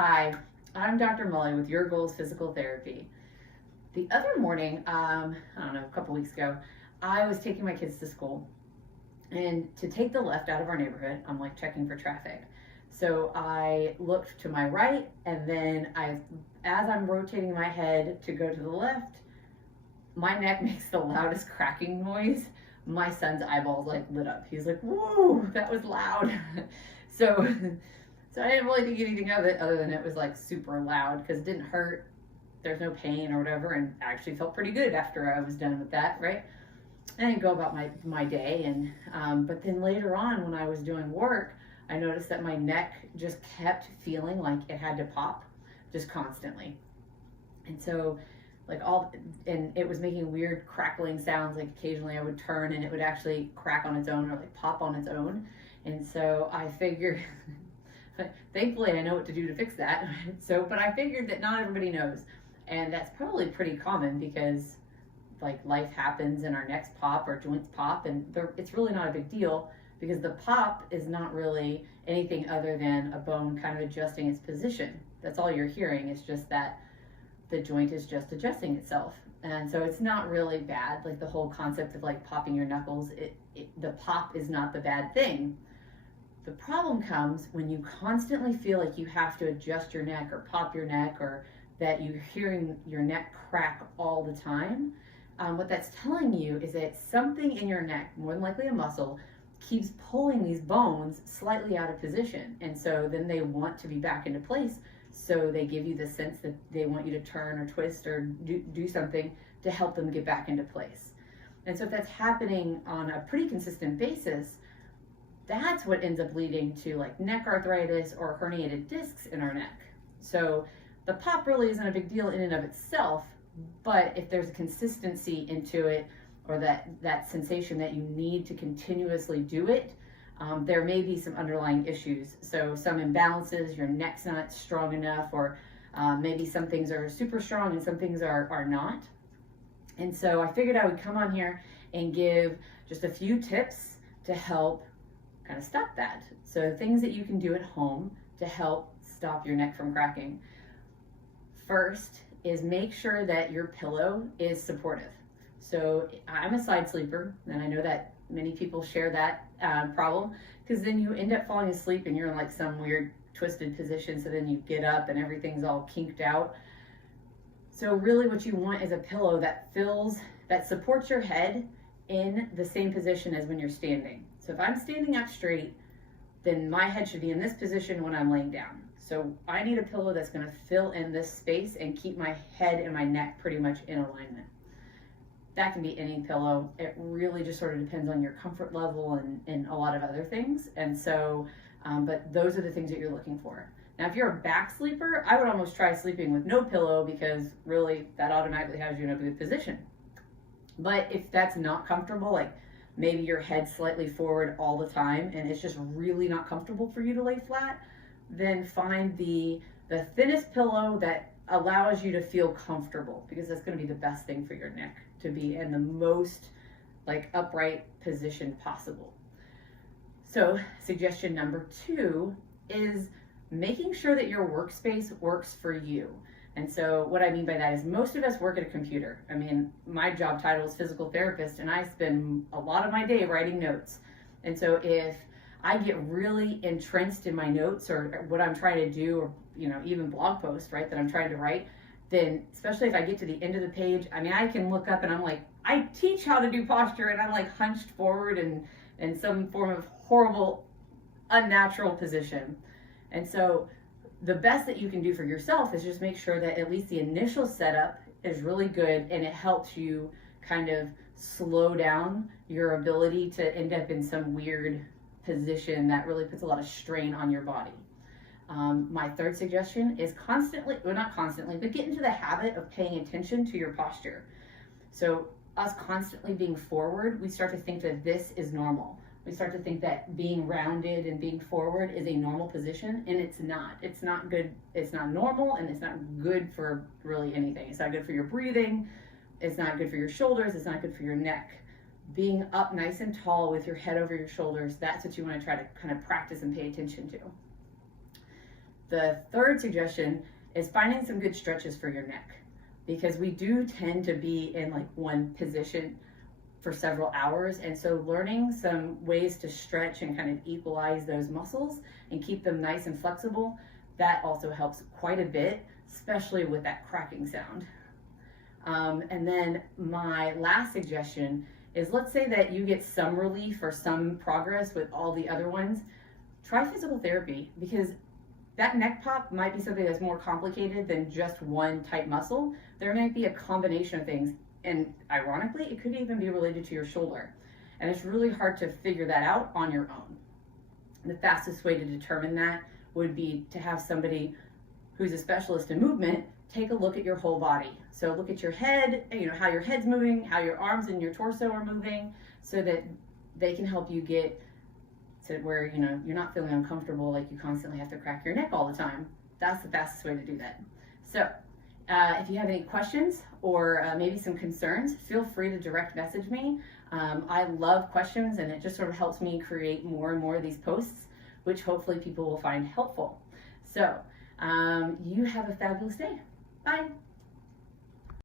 Hi, I'm Dr. Mully with Your Goals Physical Therapy. The other morning, I don't know, a couple weeks ago, I was taking my kids to school, and to take the left out of our neighborhood, I'm like checking for traffic. So I looked to my right, and then as I'm rotating my head to go to the left, my neck makes the loudest cracking noise. My son's eyeballs like lit up. He's like, "Whoa, that was loud." so, so I didn't really think anything of it other than it was like super loud because it didn't hurt. There's no pain or whatever, and I actually felt pretty good after I was done with that, right? I didn't go about my day, and but then later on when I was doing work, I noticed that my neck just kept feeling like it had to pop, just constantly, and so like and it was making weird crackling sounds. Like occasionally I would turn and it would actually crack on its own or like pop on its own, and so I figured. Thankfully, I know what to do to fix that. So, but I figured that not everybody knows, and that's probably pretty common because like life happens and our necks pop or joints pop, and it's really not a big deal because the pop is not really anything other than a bone kind of adjusting its position. That's all you're hearing, is just that the joint is just adjusting itself. And so it's not really bad. Like the whole concept of like popping your knuckles, the pop is not the bad thing. The problem comes when you constantly feel like you have to adjust your neck or pop your neck, or that you're hearing your neck crack all the time. What that's telling you is that something in your neck, more than likely a muscle, keeps pulling these bones slightly out of position. And so then they want to be back into place. So they give you the sense that they want you to turn or twist or do something to help them get back into place. And so if that's happening on a pretty consistent basis, that's what ends up leading to like neck arthritis or herniated discs in our neck. So the pop really isn't a big deal in and of itself, but if there's a consistency into it, or that sensation that you need to continuously do it, there may be some underlying issues. So some imbalances, your neck's not strong enough, or maybe some things are super strong and some things are not. And so I figured I would come on here and give just a few tips to help kind of stop that. So things that you can do at home to help stop your neck from cracking. First is make sure that your pillow is supportive. So I'm a side sleeper, and I know that many people share that problem, because then you end up falling asleep and you're in like some weird twisted position. So then you get up and everything's all kinked out. So really what you want is a pillow that supports your head in the same position as when you're standing. So if I'm standing up straight, then my head should be in this position when I'm laying down. So I need a pillow that's going to fill in this space and keep my head and my neck pretty much in alignment. That can be any pillow. It really just sort of depends on your comfort level and a lot of other things. And so, but those are the things that you're looking for. Now, if you're a back sleeper, I would almost try sleeping with no pillow, because really that automatically has you in a good position. But if that's not comfortable, like maybe your head's slightly forward all the time and it's just really not comfortable for you to lay flat, then find the thinnest pillow that allows you to feel comfortable, because that's going to be the best thing for your neck, to be in the most like upright position possible. So suggestion number 2 is making sure that your workspace works for you. And so what I mean by that is most of us work at a computer. I mean, my job title is physical therapist, and I spend a lot of my day writing notes. And so if I get really entrenched in my notes or what I'm trying to do, or even blog posts, right, that I'm trying to write, then especially if I get to the end of the page, I mean, I can look up and I'm like, I teach how to do posture, and I'm like hunched forward and in some form of horrible, unnatural position. And so the best that you can do for yourself is just make sure that at least the initial setup is really good, and it helps you kind of slow down your ability to end up in some weird position that really puts a lot of strain on your body. My third suggestion is not constantly, but get into the habit of paying attention to your posture. So us constantly being forward, we start to think that this is normal. We start to think that being rounded and being forward is a normal position, and it's not. It's not good. It's not normal, and it's not good for really anything. It's not good for your breathing. It's not good for your shoulders. It's not good for your neck. Being up nice and tall with your head over your shoulders, that's what you want to try to kind of practice and pay attention to. The third suggestion is finding some good stretches for your neck, because we do tend to be in like one position for several hours. And so learning some ways to stretch and kind of equalize those muscles and keep them nice and flexible, that also helps quite a bit, especially with that cracking sound. And then my last suggestion is, let's say that you get some relief or some progress with all the other ones, try physical therapy, because that neck pop might be something that's more complicated than just one tight muscle. There might be a combination of things, and ironically, it could even be related to your shoulder. And it's really hard to figure that out on your own. The fastest way to determine that would be to have somebody who's a specialist in movement take a look at your whole body. So look at your head, how your head's moving, how your arms and your torso are moving, so that they can help you get to where you're not feeling uncomfortable, like you constantly have to crack your neck all the time. That's the fastest way to do that. So if you have any questions or maybe some concerns, feel free to direct message me. I love questions, and it just sort of helps me create more and more of these posts, which hopefully people will find helpful. So you have a fabulous day. Bye.